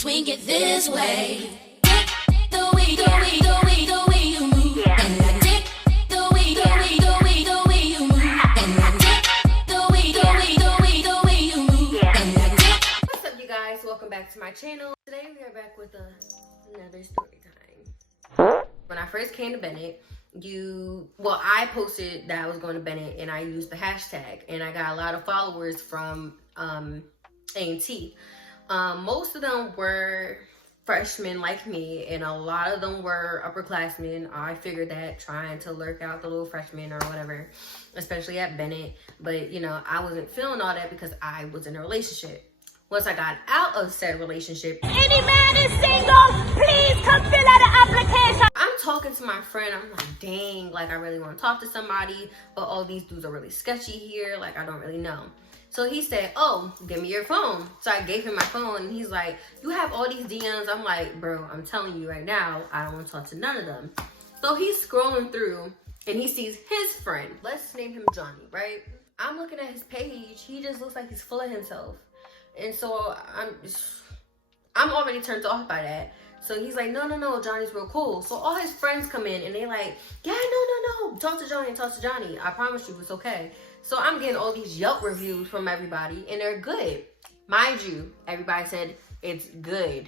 swing it this way. The way you move. And I dig the way you move. And I dig the way you move. And I dig. What's up, you guys? Welcome back to my channel. Today we are back with another story time. When I first came to Bennett, I posted that I was going to Bennett and I used the hashtag and I got a lot of followers from A&T. Most of them were freshmen like me and a lot of them were upperclassmen. I figured that, trying to lurk out the little freshmen or whatever, especially at Bennett. But you know, I wasn't feeling all that because I was in a relationship. Once I got out of said relationship, any man is single, please come fill out an application. I'm talking to my friend. I'm like, dang, like I really want to talk to somebody, but all these dudes are really sketchy here. Like I don't really know. So he said, oh, give me your phone. So I gave him my phone and he's like, you have all these DMs. I'm like, bro, I'm telling you right now, I don't want to talk to none of them. So he's scrolling through and he sees his friend. Let's name him Johnny, right? I'm looking at his page. He just looks like he's full of himself. And so I'm already turned off by that. So he's like, no, Johnny's real cool. So all his friends come in and they like, yeah, no, talk to Johnny. I promise you it's okay. So I'm getting all these Yelp reviews from everybody and they're good. Mind you, everybody said it's good.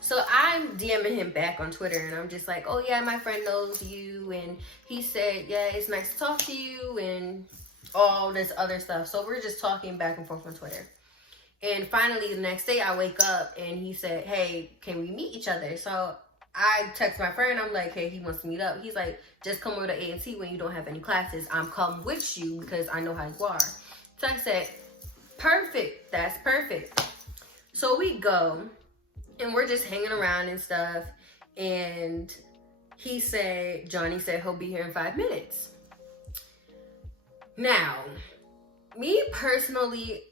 So I'm DMing him back on Twitter and I'm just like, oh yeah, my friend knows you. And he said, yeah, it's nice to talk to you and all this other stuff. So we're just talking back and forth on Twitter. And finally, the next day, I wake up and he said, hey, can we meet each other? So I text my friend. I'm like, hey, he wants to meet up. He's like, just come over to A&T when you don't have any classes. I'm come with you because I know how you are. So I said, perfect. That's perfect. So we go and we're just hanging around and stuff. And Johnny said he'll be here in 5 minutes. Now, me personally,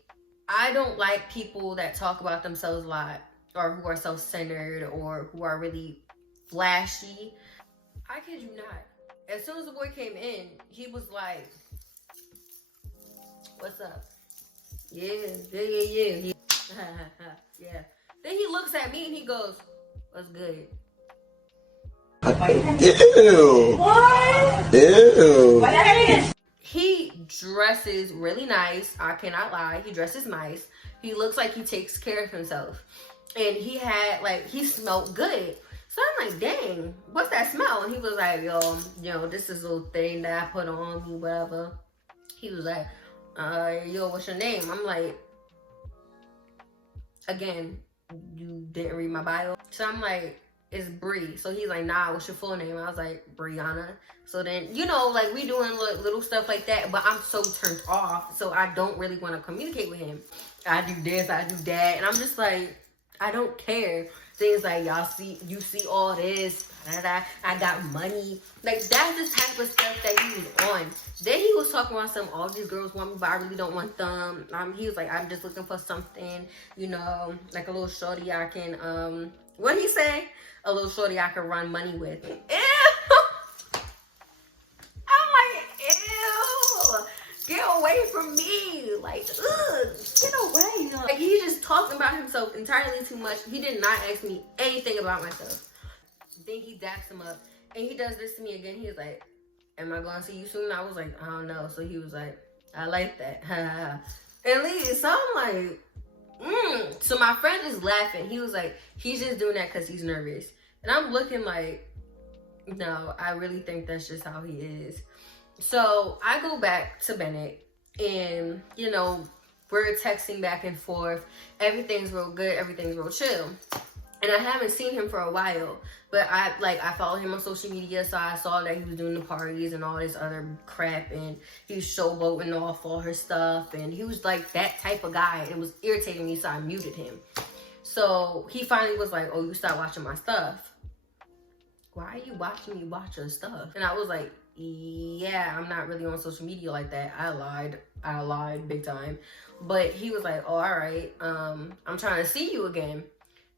I don't like people that talk about themselves a lot or who are self-centered or who are really flashy. I kid you not. As soon as the boy came in, he was like, what's up? Yeah. Yeah. Then he looks at me and he goes, what's good? Ew. What? Ew. He dresses really nice. I cannot lie. He dresses nice. He looks like he takes care of himself. And he smelled good. So I'm like, dang, what's that smell? And he was like, yo, this is a little thing that I put on me, whatever. He was like, yo, what's your name? I'm like, again, you didn't read my bio. So I'm like, it's Bree. So he's like, nah, what's your full name? I was like, Brianna. So then, like we doing little stuff like that, but I'm so turned off. So I don't really want to communicate with him. I do this, I do that. And I'm just like, I don't care. Things like, you see all this, I got money. Like that's the type of stuff that he was on. Then he was talking about all these girls want me, but I really don't want them. He was like, I'm just looking for something, like a little shorty I can, what'd he say? A little shorty I can run money with. Ew! I'm like, ew! Get away from me! Like, ugh! Get away! Like, he just talking about himself entirely too much. He did not ask me anything about myself. Then he daps him up. And he does this to me again. He was like, am I gonna see you soon? I was like, I don't know. So he was like, I like that. And leaves. So I'm like, So my friend is laughing. He was like, he's just doing that because he's nervous. And I'm looking like, no, I really think that's just how he is. So I go back to Bennett and, we're texting back and forth. Everything's real good. Everything's real chill. And I haven't seen him for a while. But I follow him on social media, so I saw that he was doing the parties and all this other crap, and he was showboating off all her stuff, and he was like that type of guy. It was irritating me, so I muted him. So he finally was like, oh, you stopped watching my stuff. Why are you watching me watch your stuff? And I was like, yeah, I'm not really on social media like that. I lied big time. But he was like, oh, all right, I'm trying to see you again.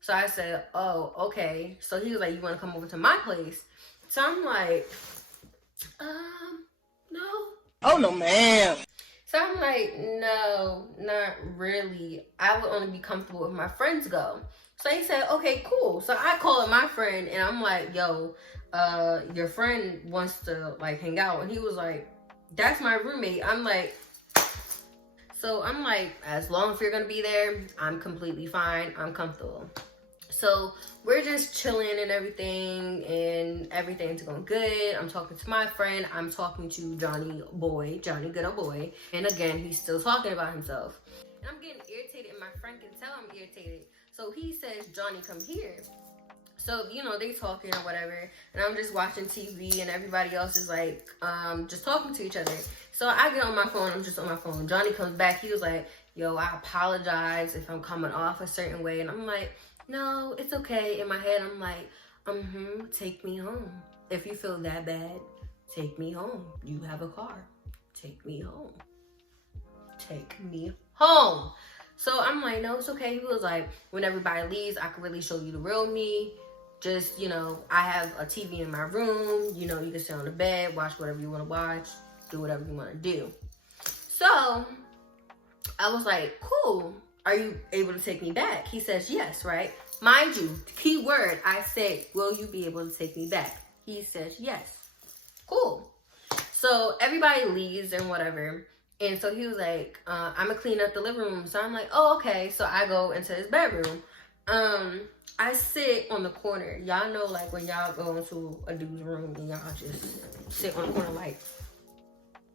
So I said, oh, okay. So he was like, you want to come over to my place? So I'm like, no. Oh, no, man. So I'm like, no, not really. I would only be comfortable if my friends go. So he said, okay, cool. So I called my friend and I'm like, yo, your friend wants to like hang out. And he was like, that's my roommate. I'm like, as long as you're gonna be there, I'm completely fine. I'm comfortable. So we're just chilling and everything's going good. I'm talking to my friend. I'm talking to Johnny, good old boy. And again, he's still talking about himself. And I'm getting irritated, and my friend can tell I'm irritated. So he says, Johnny, come here. So, you know, they talking or whatever. And I'm just watching TV, and everybody else is like, just talking to each other. So I get on my phone. I'm just on my phone. Johnny comes back. He was like, yo, I apologize if I'm coming off a certain way. And I'm like, no, it's okay. In my head, I'm like, take me home. If you feel that bad, take me home. You have a car. Take me home. Take me home. So I'm like, no, it's okay. He was like, when everybody leaves, I can really show you the real me. Just, you know, I have a TV in my room. You know, you can sit on the bed, watch whatever you want to watch, do whatever you want to do. So I was like, cool. Are you able to take me back? He says, yes, right? Mind you, key word, I said, will you be able to take me back? He says, yes. Cool. So everybody leaves and whatever. And so he was like, I'm going to clean up the living room. So I'm like, oh, okay. So I go into his bedroom. I sit on the corner. Y'all know, like, when y'all go into a dude's room and y'all just sit on the corner like,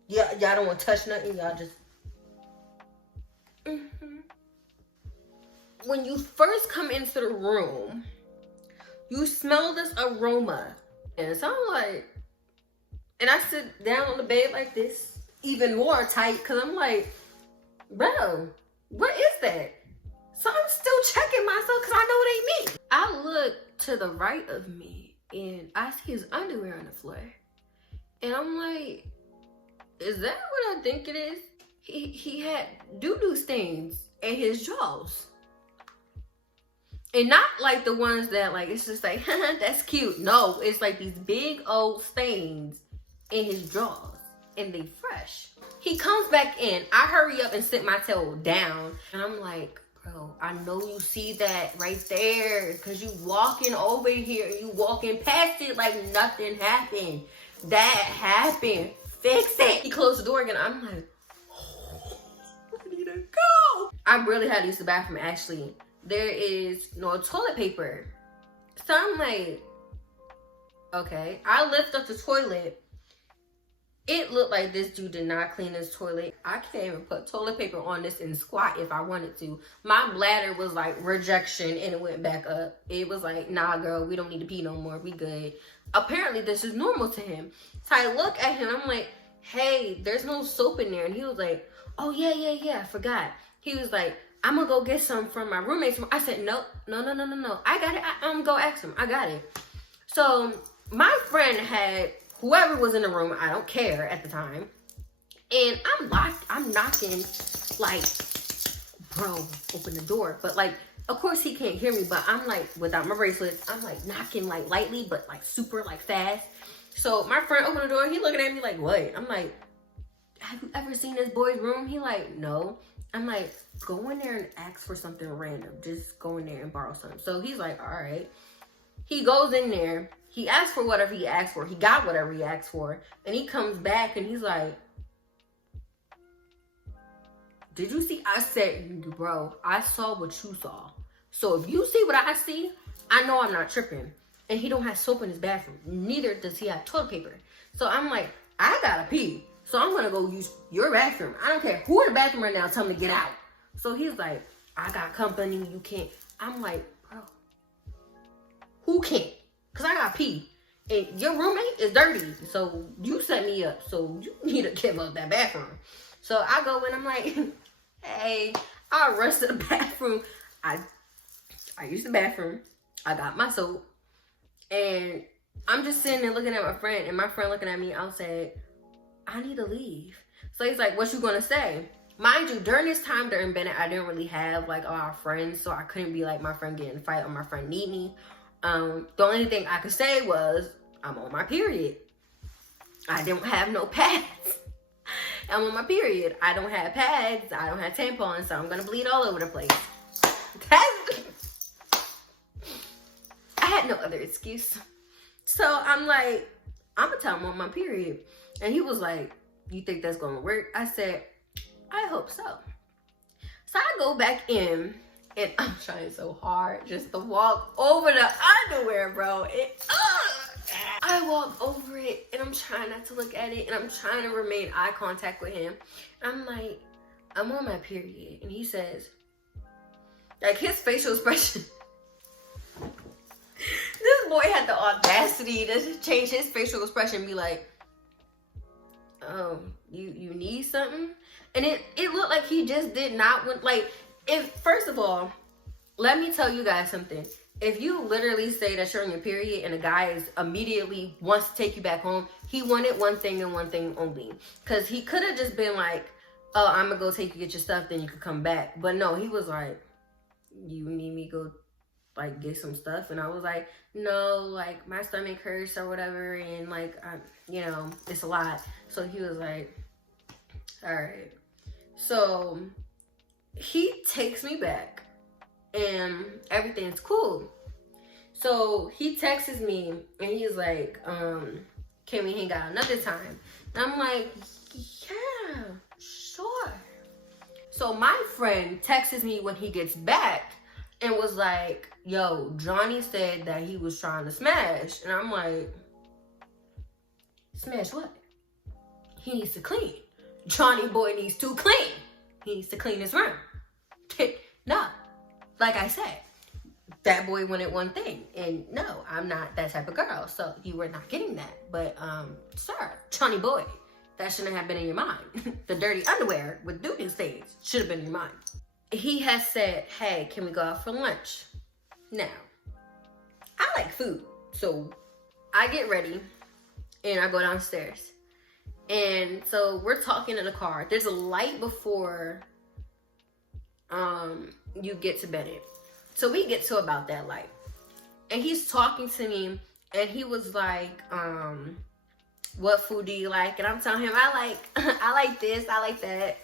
y'all don't want to touch nothing. Y'all just... When you first come into the room, you smell this aroma. And so I'm like, and I sit down on the bed like this, even more tight, because I'm like, bro, what is that? So I'm still checking myself because I know it ain't me. I look to the right of me and I see his underwear on the floor. And I'm like, is that what I think it is? He had doo-doo stains in his drawers. And not like the ones that like, it's just like, that's cute. No, it's like these big old stains in his drawers. And they fresh. He comes back in. I hurry up and sit my tail down. And I'm like, bro, I know you see that right there. Because you walking over here. You walking past it like nothing happened. That happened. Fix it. He closed the door again. I'm like, oh, I need to go. I really had to use the bathroom actually. There is no toilet paper. So I'm like, okay. I lift up the toilet. It looked like this dude did not clean his toilet. I can't even put toilet paper on this and squat if I wanted to. My bladder was like rejection and it went back up. It was like, nah, girl, we don't need to pee no more. We good. Apparently, this is normal to him. So I look at him. I'm like, hey, there's no soap in there. And he was like, oh, yeah, I forgot. He was like, I'm going to go get some from my roommates. I said, no. I got it. I'm go ask him. I got it. So my friend had whoever was in the room, I don't care at the time. And I'm knocking like, bro, open the door. But like, of course he can't hear me, but I'm like, without my bracelet, I'm like knocking like lightly, but like super like fast. So my friend opened the door. He looking at me like, what? I'm like, have you ever seen this boy's room? He like, no. I'm like, go in there and ask for something random. Just go in there and borrow something. So he's like, all right. He goes in there. He asked for whatever he asked for. He got whatever he asked for. And he comes back and he's like, did you see? I said, bro, I saw what you saw. So if you see what I see, I know I'm not tripping. And he don't have soap in his bathroom. Neither does he have toilet paper. So I'm like, I gotta pee. So I'm gonna go use your bathroom. I don't care who in the bathroom right now, tell me to get out. So he's like, I got company, you can't. I'm like, bro, who can't? Cause I got pee. And your roommate is dirty. So you set me up. So you need to give up that bathroom. So I go in, I'm like, hey, I rush to the bathroom. I use the bathroom. I got my soap. And I'm just sitting there looking at my friend. And my friend looking at me, I'll say, I need to leave. So he's like, what you gonna say? Mind you, during this time during Bennett, I didn't really have like a lot of friends. So I couldn't be like my friend getting in a fight or my friend need me. The only thing I could say was, I'm on my period. I didn't have no pads. I'm on my period. I don't have pads. I don't have tampons, so I'm gonna bleed all over the place. I had no other excuse. So I'm like, I'm gonna tell him I'm on my period. And he was like, you think that's gonna work? I said, I hope so. So I go back in, and I'm trying so hard just to walk over the underwear, bro. I walk over it, and I'm trying not to look at it, and I'm trying to remain eye contact with him. I'm like, I'm on my period. And he says, like, his facial expression. This boy had the audacity to change his facial expression and be like, oh, you need something? And it looked like he just did not want, like, if, first of all, let me tell you guys something. If you literally say that you're on your period and a guy is immediately wants to take you back home, he wanted one thing and one thing only. Because he could have just been like, oh, I'm going to go take you get your stuff, then you could come back. But no, he was like, you need me to go, like, get some stuff? And I was like, no, like, my stomach hurts or whatever, and, like, you know, it's a lot. So he was like, all right. So he takes me back, and everything's cool. So he texts me, and he's like, can we hang out another time? And I'm like, yeah, sure. So my friend texts me when he gets back and was like, yo, Johnny said that he was trying to smash. And I'm like, smash what? He needs to clean. Johnny boy needs to clean. He needs to clean his room. No, like I said, that boy wanted one thing. And no, I'm not that type of girl. So you were not getting that. But, sir, Johnny boy, that shouldn't have been in your mind. The dirty underwear with doo-doo stains should have been in your mind. He has said, hey, can we go out for lunch? Now, I like food. So I get ready and I go downstairs. And so we're talking in the car. There's a light before you get to Bennett. So we get to about that light. And he's talking to me, and he was like, what food do you like? And I'm telling him, I like this, I like that.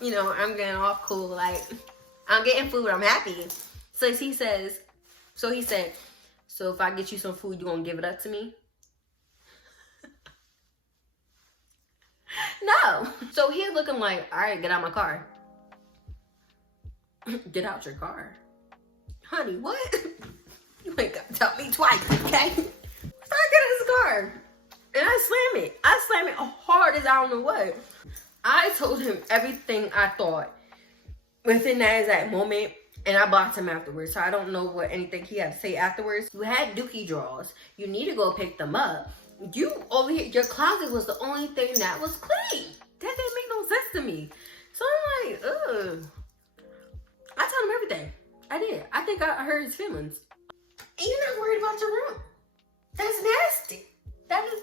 You know, I'm getting off cool, like, I'm getting food, I'm happy. So he said, so if I get you some food, you gonna give it up to me? No. So he's looking like, all right, get out my car. Get out your car? Honey, what? You ain't gotta tell me twice, okay? So I get in his car, and I slam it. I slam it hard as I don't know what. I told him everything I thought within that exact moment, and I blocked him afterwards. So I don't know what anything he had to say afterwards. You had dookie drawers. You need to go pick them up. You over here, your closet was the only thing that was clean. That didn't make no sense to me. So I'm like, ugh. I told him everything. I did. I think I hurt his feelings. And you're not worried about your room. That's nasty. That is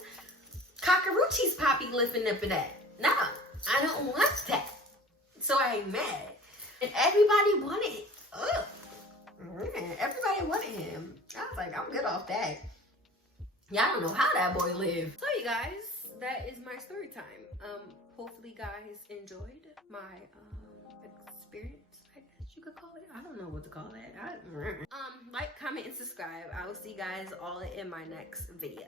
cockroaches poppy lifting up in that. Nah, I don't want that. So I ain't mad. And everybody wanted it. Ugh. Man, everybody wanted him. I was like, I'm good off that. Y'all don't know how that boy lived. So you guys, that is my story time. Hopefully you guys enjoyed my experience, I guess you could call it. I don't know what to call it. Like, comment, and subscribe. I will see you guys all in my next video.